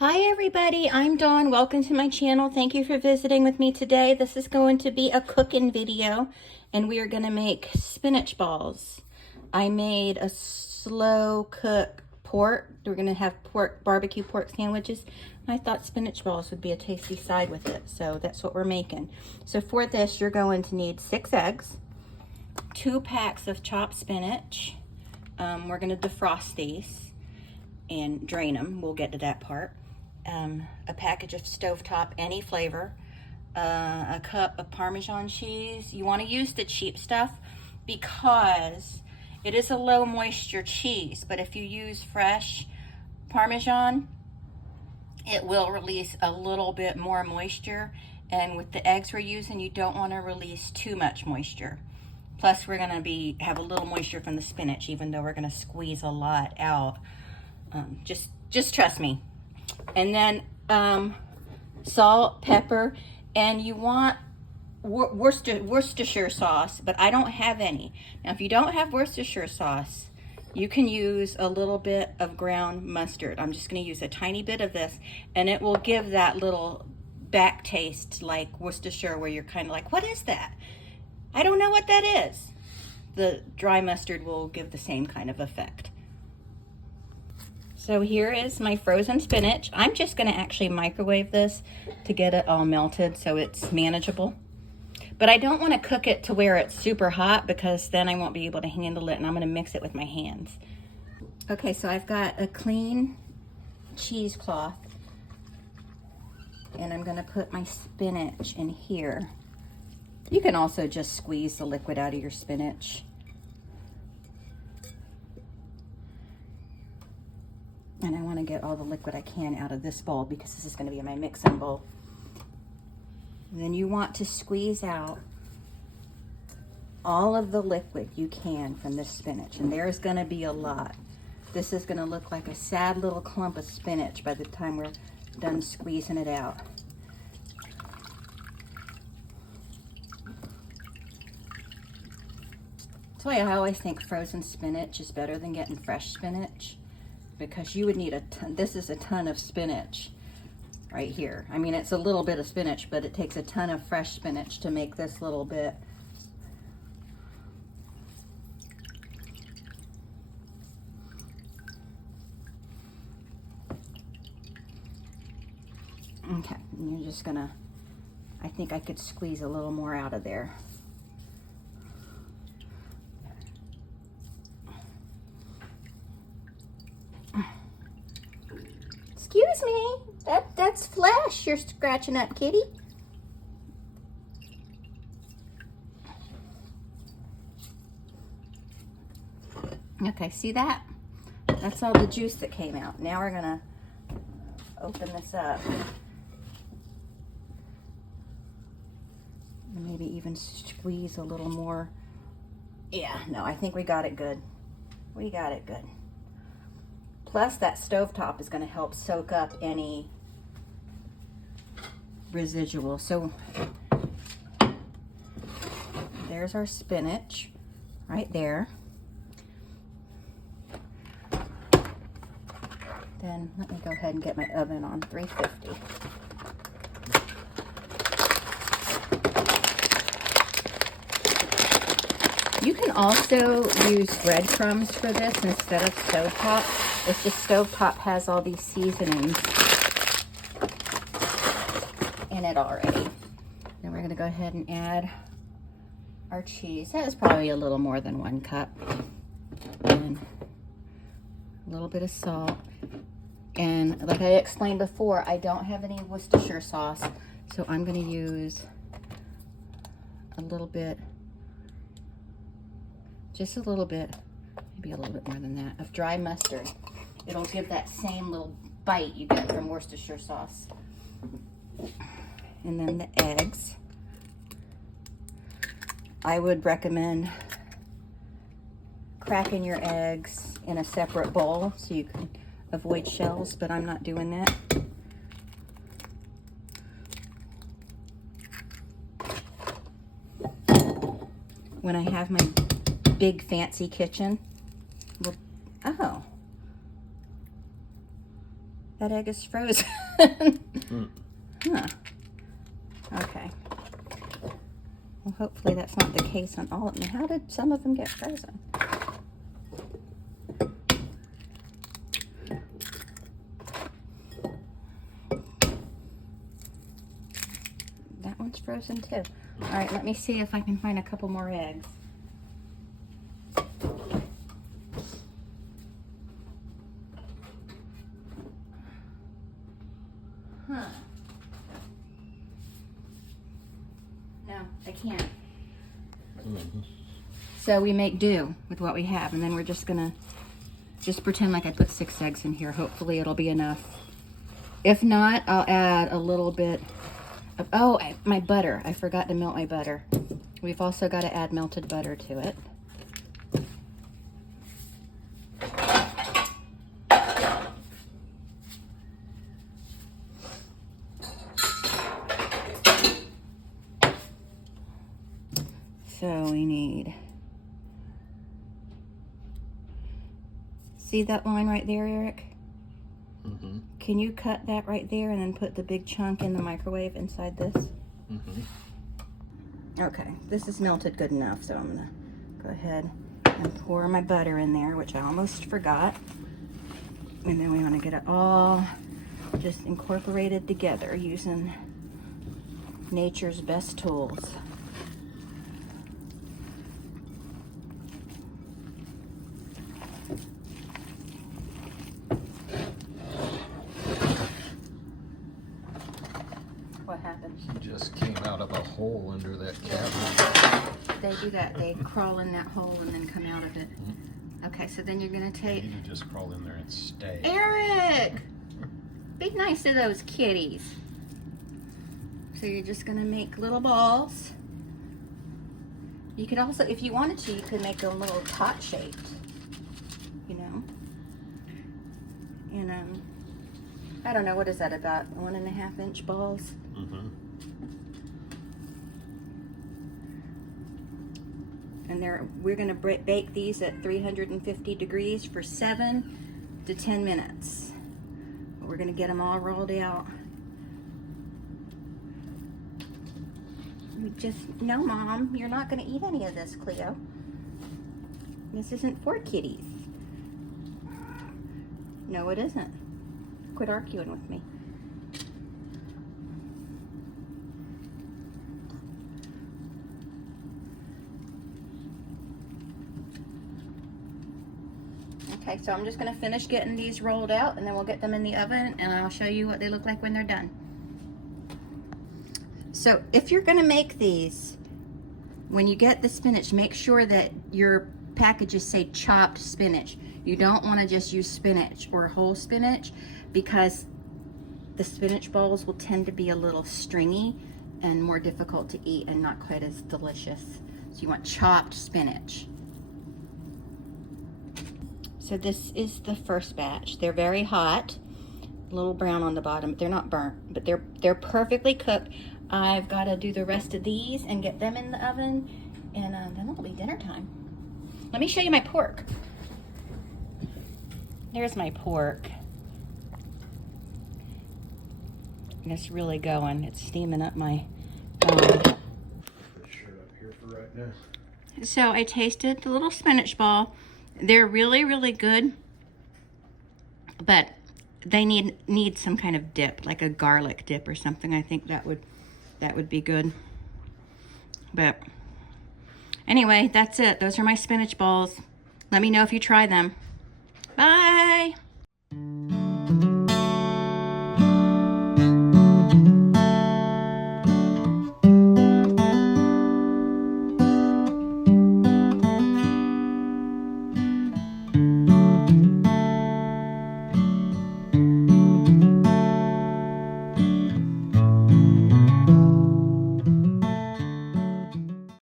Hi everybody, I'm Dawn. Welcome to my channel. Thank you for visiting with me today. This is going to be a cooking video and we are going to make spinach balls. I made a slow cook pork. We're going to have barbecue pork sandwiches. I thought spinach balls would be a tasty side with it, so that's what we're making. So for this, you're going to need 6 eggs, 2 packs of chopped spinach. We're going to defrost these and drain them. We'll get to that part. A package of stovetop, any flavor, a cup of Parmesan cheese. You want to use the cheap stuff because it is a low moisture cheese, but if you use fresh Parmesan, it will release a little bit more moisture, and with the eggs we're using, you don't want to release too much moisture. Plus, we're going to have a little moisture from the spinach, even though we're going to squeeze a lot out. Just trust me. And then salt, pepper, and you want Worcestershire sauce, but I don't have any. Now, if you don't have Worcestershire sauce, you can use a little bit of ground mustard. I'm just going to use a tiny bit of this, and it will give that little back taste like Worcestershire, where you're kind of like, what is that? I don't know what that is. The dry mustard will give the same kind of effect. So here is my frozen spinach. I'm just going to actually microwave this to get it all melted so it's manageable. But I don't want to cook it to where it's super hot, because then I won't be able to handle it, and I'm going to mix it with my hands. Okay, so I've got a clean cheesecloth, and I'm going to put my spinach in here. You can also just squeeze the liquid out of your spinach. And I want to get all the liquid I can out of this bowl, because this is going to be my mixing bowl. And then you want to squeeze out all of the liquid you can from this spinach. And there's going to be a lot. This is going to look like a sad little clump of spinach by the time we're done squeezing it out. That's why I always think frozen spinach is better than getting fresh spinach, because you would need a ton. This is a ton of spinach right here. I mean, it's a little bit of spinach, but it takes a ton of fresh spinach to make this little bit. Okay, and you're just gonna, I think I could squeeze a little more out of there. Excuse me, that's flesh you're scratching up, kitty. Okay, see that? That's all the juice that came out. Now we're gonna open this up. And maybe even squeeze a little more. Yeah, no, I think we got it good. We got it good. Plus, that stovetop is going to help soak up any residual. So there's our spinach right there. Then let me go ahead and get my oven on 350. You can also use breadcrumbs for this instead of stovetop. It's just stovetop has all these seasonings in it already. Then we're going to go ahead and add our cheese. That is probably a little more than 1 cup. And a little bit of salt. And like I explained before, I don't have any Worcestershire sauce, so I'm going to use a little bit, just a little bit, maybe a little bit more than that, of dry mustard. It'll give that same little bite you get from Worcestershire sauce. And then the eggs. I would recommend cracking your eggs in a separate bowl so you can avoid shells, but I'm not doing that. When I have my big fancy kitchen, oh, That egg is frozen. Huh. Okay. Well, hopefully that's not the case on all of them. How did some of them get frozen? That one's frozen too. All right, let me see if I can find a couple more eggs. Huh. No, I can't. So we make do with what we have, and then we're just gonna pretend like I put 6 eggs in here. Hopefully it'll be enough. If not, I'll add a little bit of, my butter. I forgot to melt my butter. We've also got to add melted butter to it. So we need, see that line right there, Eric? Mm-hmm. Can you cut that right there and then put the big chunk in the microwave inside this? Mm-hmm. Okay, this is melted good enough, so I'm gonna go ahead and pour my butter in there, which I almost forgot. And then we want to get it all just incorporated together using nature's best tools. What happened? She just came out of a hole under that cabinet. They do that. They crawl in that hole and then come out of it. Mm-hmm. Okay, so then you're going to take... You can just crawl in there and stay. Eric! Be nice to those kitties. So you're just going to make little balls. You could also, if you wanted to, you could make them little tot shaped. You know? And, I don't know, what is that, about 1.5 inch balls? Mm-hmm. And we're gonna bake these at 350 degrees for 7 to 10 minutes. We're gonna get them all rolled out. No, Mom, you're not gonna eat any of this, Cleo. This isn't for kitties. No, it isn't. Quit arguing with me. Okay, so I'm just going to finish getting these rolled out, and then we'll get them in the oven, and I'll show you what they look like when they're done. So if you're going to make these, when you get the spinach, make sure that your packages say chopped spinach. You don't want to just use spinach or whole spinach, because the spinach balls will tend to be a little stringy and more difficult to eat and not quite as delicious. So you want chopped spinach. So this is the first batch. They're very hot, a little brown on the bottom. They're not burnt, but they're perfectly cooked. I've got to do the rest of these and get them in the oven, and then it'll be dinner time. Let me show you my pork. There's my pork. And it's really going. It's steaming up my Put your shirt up here for right now. So I tasted the little spinach ball. They're really, really good, but they need some kind of dip, like a garlic dip or something. I think that would be good. But anyway, that's it. Those are my spinach balls. Let me know if you try them. Bye.